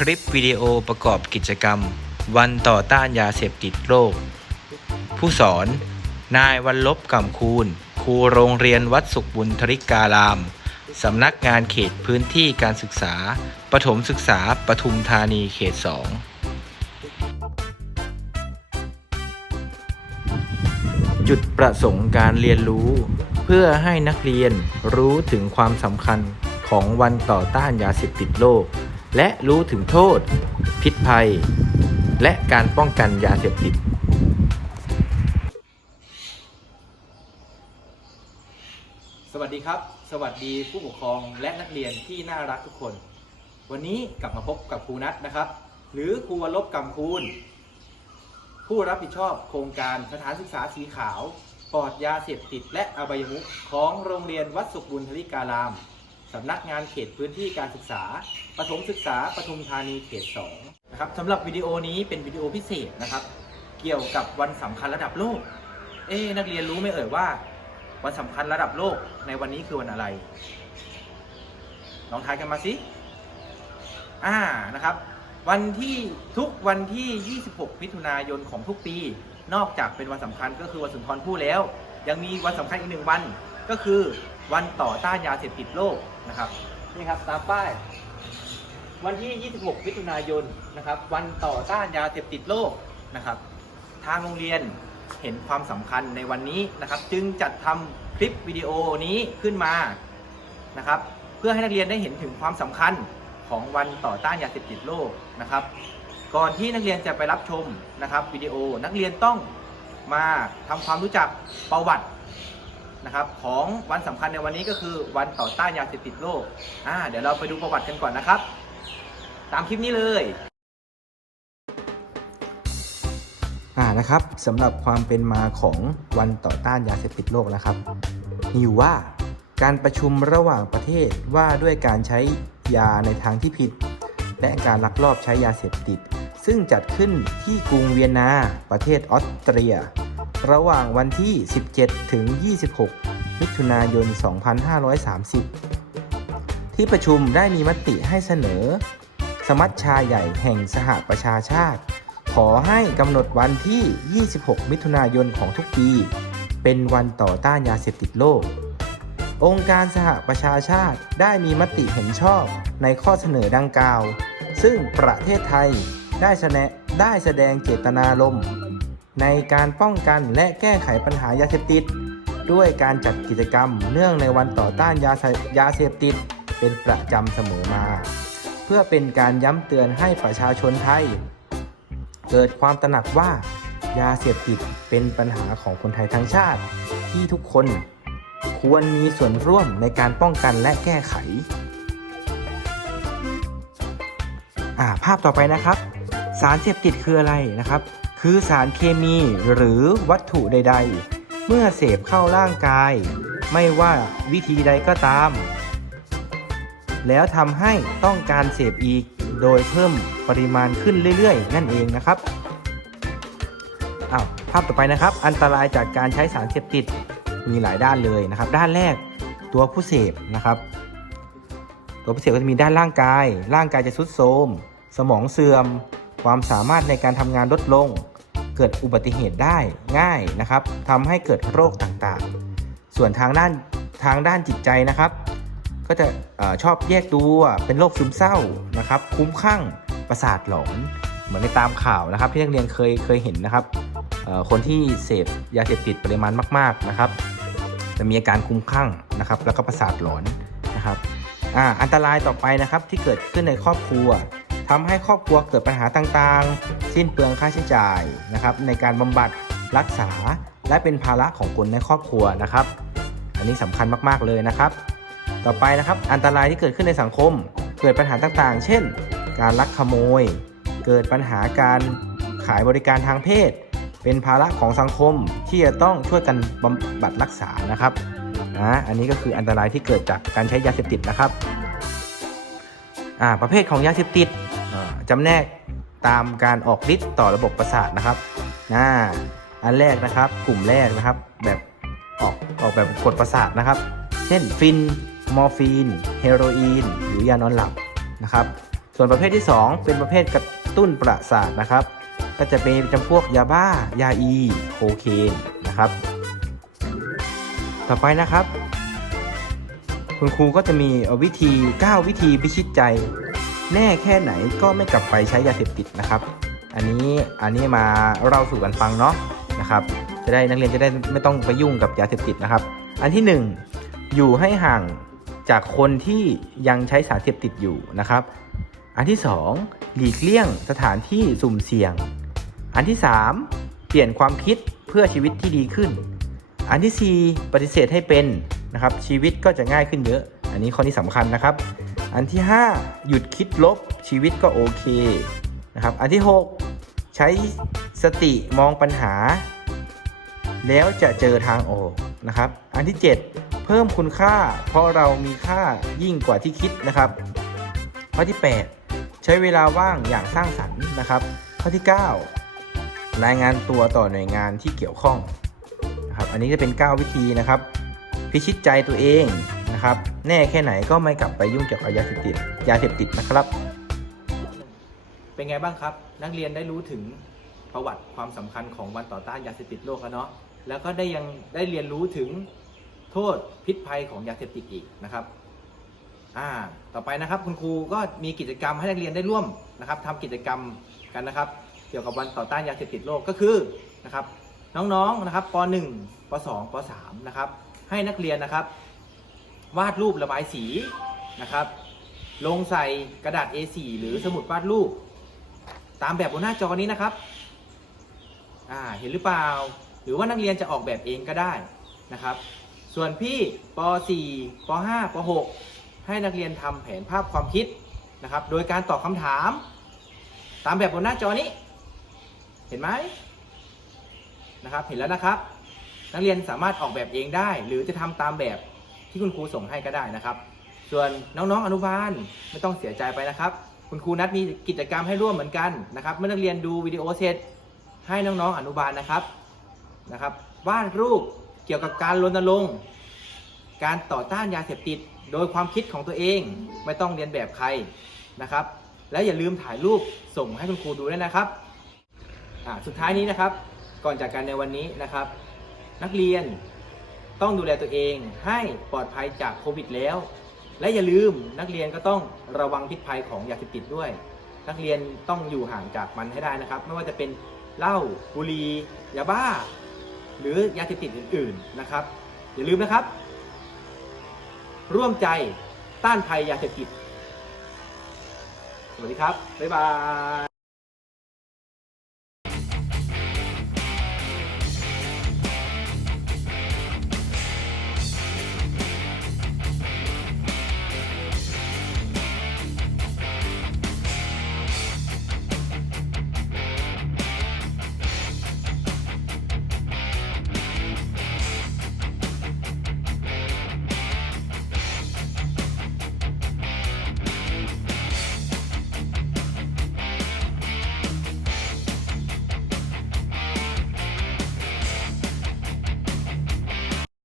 คลิปวิดีโอประกอบกิจกรรม วันต่อต้านยาเสพติดโลก ผู้สอน นายวันลบกำคูณ ครูโรงเรียนวัดสุขบุญทริการาม สำนักงานเขตพื้นที่การศึกษา ประถมศึกษาปทุมธานีเขต 2 จุดประสงค์การเรียนรู้ เพื่อให้นักเรียนรู้ถึงความสำคัญของวันต่อต้านยาเสพติดโลก และรู้ถึงโทษ พิษภัย และการป้องกันยาเสพติด สวัสดีครับ สวัสดีผู้ปกครองและนักเรียนที่น่ารักทุกคน วันนี้กลับมาพบกับครูนัทนะครับ หรือครูวรลบกำคูณผู้รับผิดชอบโครงการสถานศึกษาสีขาว ปลอดยาเสพติดและอบายมุขของโรงเรียนวัดสุขบุญธริการาม สำนักงานเขตพื้นที่การศึกษาประถมศึกษาปทุมธานีเขต2นะครับสำหรับวิดีโอนี้เป็นวิดีโอพิเศษนะครับ เกี่ยวกับวันสำคัญระดับโลก เอ๊นักเรียนรู้ไหมเอ่ยว่า วันสำคัญระดับโลกในวันนี้คือวันอะไรลองทายกันมาสิอ่านะครับ วันที่ทุกวันที่ 26 มิถุนายนของทุกปี นอกจากเป็นวันสำคัญก็คือวันสุนทรภู่แล้ว ยังมีวันสำคัญอีกหนึ่งวันก็คือวันต่อต้านยาเสพติดโลก นะครับนี่ครับตามป้าย วันที่ 26 มิถุนายนนะครับ วันต่อต้านยาเสพติดโลกนะครับ ทางโรงเรียนเห็นความสำคัญในวันนี้นะครับ จึงจัดทำคลิปวิดีโอนี้ขึ้นมานะครับ เพื่อให้นักเรียนได้เห็นถึงความสำคัญของวันต่อต้านยาเสพติดโลกนะครับ ก่อนที่นักเรียนจะไปรับชมนะครับวิดีโอนักเรียนต้องมาทำความรู้จักประวัติ นะครับของวันสำคัญในวันนี้ก็คือวันต่อต้านยาเสพติดโลกอ่าเดี๋ยวเราไปดูประวัติกันก่อนนะครับ ตามคลิปนี้เลยอ่านะครับสำหรับความเป็นมาของวันต่อต้านยาเสพติดโลกนะครับมีอยู่ว่าการประชุมระหว่างประเทศว่าด้วยการใช้ยาในทางที่ผิด และการลักลอบใช้ยาเสพติด ซึ่งจัดขึ้นที่กรุงเวียนนาประเทศออสเตรีย ระหว่างวันที่ 17 ถึง 26 มิถุนายน 2530 ที่ประชุมได้มีมติให้เสนอ สมัชชาใหญ่แห่งสหประชาชาติ ขอให้กำหนดวันที่ 26 มิถุนายนของทุกปี เป็นวันต่อต้านยาเสพติดโลก องค์การสหประชาชาติได้มีมติเห็นชอบในข้อเสนอดังกล่าว ซึ่งประเทศไทยได้แสดงได้แสดงเจตนารมณ์ ในการป้องกันและแก้ไขปัญหายาเสพติด ด้วยการจัดกิจกรรมเนื่องในวันต่อต้านยาเสยาเสพติด เป็นประจำเสมอมา เพื่อเป็นการย้ำเตือนให้ประชาชนไทย เกิดความตระหนักว่ายาเสพติดเป็นปัญหาของคนไทยทั้งชาติ ที่ทุกคนควรมีส่วนร่วมในการป้องกันและแก้ไข อ่า ภาพต่อไปนะครับ สารเสพติดคืออะไรนะครับ คือสารเคมีหรือวัตถุใด ๆ เมื่อเสพเข้าร่างกาย ไม่ว่าวิธีใดก็ตาม แล้วทำให้ต้องการเสพอีกโดยเพิ่มปริมาณขึ้นเรื่อยๆ นั่นเองนะครับอ้าวภาพต่อไปนะครับ อันตรายจากการใช้สารเสพติดมีหลายด้านเลยนะครับ ด้านแรกตัวผู้เสพนะครับ ตัวผู้เสพก็จะมีด้านร่างกาย ร่างกายจะทรุดโทรมสมองเสื่อม ความสามารถในการทำงานลดลง เกิดอุบัติเหตุได้ง่ายนะครับทำให้เกิดโรคต่างๆ ส่วนทางด้านทางด้านจิตใจนะครับ ก็จะอชอบแยกตัวเป็นโรคซึมเศร้านะครับ คุ้มคลั่งประสาทหลอนเหมือนในตามข่าวนะครับ ที่นักเรียนเคยเคยเห็นนะครับคนที่เสพยาเสพติดปริมาณมาก ๆนะครับ จะมีอาการคุ้มคลั่งนะครับ แล้วก็ประสาทหลอนนะครับออันตรายต่อไปนะครับที่เกิดขึ้นในครอบครัว ทำให้ครอบครัวเกิดปัญหาต่างๆ สิ้นเปลืองค่าใช้จ่ายนะครับในการบำบัดรักษา และเป็นภาระของคนในครอบครัวนะครับ อันนี้สำคัญมากๆเลยนะครับ ต่อไปนะครับอันตรายที่เกิดขึ้นในสังคม เกิดปัญหาต่างๆ เช่น การลักขโมย เกิดปัญหาการขายบริการทางเพศ เป็นภาระของสังคมที่จะต้องช่วยกันบำบัดรักษานะครับนะอันนี้ก็คืออันตรายที่เกิดจากการใช้ยาเสพติดนะครับ อ่า ประเภทของยาเสพติด จำแนกตามการออกฤทธิ์ต่อระบบประสาทนะครับอ่าอันแรกนะครับ กลุ่มแรกนะครับ แบบออกออกแบบกดประสาทนะครับ เช่นฟิน มอร์ฟีน เฮโรอีน หรือยานอนหลับนะครับ ส่วนประเภทที่ 2 เป็นประเภทกระตุ้นประสาทนะครับ ก็จะเป็นจำพวกยาบ้า ยาอี โคเคนนะครับ ต่อไปนะครับ คุณครูก็จะมีวิธี 9 วิธีพิชิตใจ แน่แค่ไหนก็ไม่กลับไปใช้ยาเสพติดนะครับ อันนี้อันนี้มาเล่าสู่กันฟังเนาะนะครับ จะได้นักเรียนจะได้ไม่ต้องไปยุ่งกับยาเสพติดนะครับ อันที่ 1 อยู่ให้ห่างจากคนที่ยังใช้สารเสพติดอยู่นะครับ อันที่ 2 หลีกเลี่ยงสถานที่สุ่มเสี่ยง อันที่ 3 เปลี่ยนความคิดเพื่อชีวิตที่ดีขึ้น อันที่ 4 ปฏิเสธให้เป็นนะครับชีวิตก็จะง่ายขึ้นเยอะ อันนี้ข้อนี้สำคัญนะครับ อันที่ 5 หยุดคิดลบชีวิตก็โอเคนะครับ อันที่ 6 ใช้สติมองปัญหา แล้วจะเจอทางออกนะครับ อันที่ 7 เพิ่มคุณค่า เพราะเรามีค่ายิ่งกว่าที่คิดนะครับ ข้อที่ 8 ใช้เวลาว่างอย่างสร้างสรรค์นะครับ ข้อที่ 9 รายงานตัวต่อหน่วยงานที่เกี่ยวข้องนะครับ อันนี้จะเป็น 9 วิธีนะครับ พิชิตใจตัวเอง นะครับ แน่แค่ไหนก็ไม่กลับไปยุ่งเกี่ยวกับยาเสพติดยาเสพติดนะครับ เป็นไงบ้างครับ นักเรียนได้รู้ถึงประวัติความสำคัญของวันต่อต้านยาเสพติดโลกแล้วเนาะแล้วก็ได้ยังได้เรียนรู้ถึงโทษพิษภัยของยาเสพติดอีกนะครับอ่าต่อไปนะครับคุณครูก็มีกิจกรรมให้นักเรียนได้ร่วมนะครับทำกิจกรรมกันนะครับ เกี่ยวกับวันต่อต้านยาเสพติดโลกก็คือนะครับ น้องๆนะครับป .1 ป .2 ป .3 นะครับให้นักเรียนนะครับ วาดรูประบายสีนะครับ ลงใส่กระดาษ A4 หรือสมุดวาดรูป ตามแบบบนหน้าจอนี้นะครับอ่าเห็นหรือเปล่า หรือว่านักเรียนจะออกแบบเองก็ได้นะครับ ส่วนพี่ป .4 ป .5 ป .6 ให้นักเรียนทำแผนภาพความคิดนะครับ โดยการตอบคำถาม ตามแบบบนหน้าจอนี้ เห็นไหมนะครับ เห็นแล้วนะครับ นักเรียนสามารถออกแบบเองได้ หรือจะทำตามแบบ ที่คุณครูส่งให้ก็ได้นะครับ ส่วนน้องๆอนุบาลไม่ต้องเสียใจไปนะครับ คุณครูนัดมีกิจกรรมให้ร่วมเหมือนกันนะครับ เมื่อนักเรียนดูวิดีโอเสร็จให้น้องๆอนุบาลนะครับนะครับวาดรูปเกี่ยวกับการรณรงค์การต่อต้านยาเสพติด โดยความคิดของตัวเองไม่ต้องเรียนแบบใครนะครับ และอย่าลืมถ่ายรูปส่งให้คุณครูดูด้วยนะครับอ่าสุดท้ายนี้นะครับ ก่อนจากกันในวันนี้นะครับ นักเรียน ต้องดูแลตัวเองให้ปลอดภัยจากโควิดแล้ว และอย่าลืมนักเรียนก็ต้องระวังพิษภัยของยาเสพติดด้วย นักเรียนต้องอยู่ห่างจากมันให้ได้นะครับ ไม่ว่าจะเป็นเหล้าบุหรี่ยาบ้า หรือยาเสพติดอื่น ๆนะครับ อย่าลืมนะครับ ร่วมใจต้านภัยยาเสพติดสวัสดีครับ บ๊ายบาย